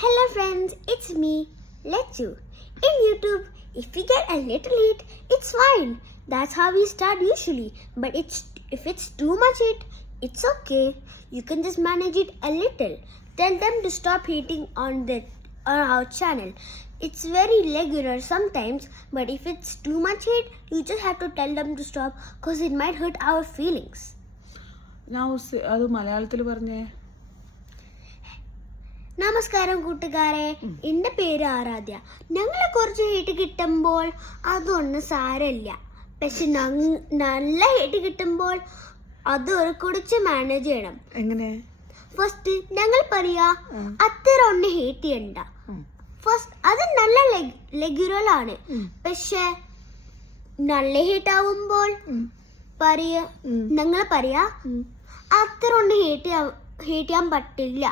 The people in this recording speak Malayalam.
Hello friends, it's me, Lechu. In YouTube, if we get a little hit, it's fine. That's how we start usually. But if it's too much hit, it's okay. You can just manage it a little. Tell them to stop hating on our channel. It's very regular sometimes, but if it's too much hit, you just have to tell them to stop because it might hurt our feelings. അത് മലയാളത്തിൽ പറഞ്ഞേ. നമസ്കാരം കൂട്ടുകാരെ, എന്റെ പേര് ആരാധ്യ. ഞങ്ങളെ കുറച്ച് ഹേറ്റ് കിട്ടുമ്പോൾ അതൊന്നും സാരമില്ല. പക്ഷെ നല്ല ഹേറ്റ് കിട്ടുമ്പോൾ അത് ഒരു കുറിച്ച് മാനേജ് ചെയ്യണം. എങ്ങനെ? ഫസ്റ്റ് ഞങ്ങൾ പറയാ അത്ര ഒന്ന് ഹേറ്റ് ചെയ്യണ്ട. ഫസ്റ്റ് അത് നല്ല ലെഗുറലാണ്. പക്ഷെ നല്ല ഹേറ്റ് ആവുമ്പോൾ ഞങ്ങൾ പറയാ അത്ര ഒന്ന് ഹേറ്റ് ചെയ്യാൻ പറ്റില്ല.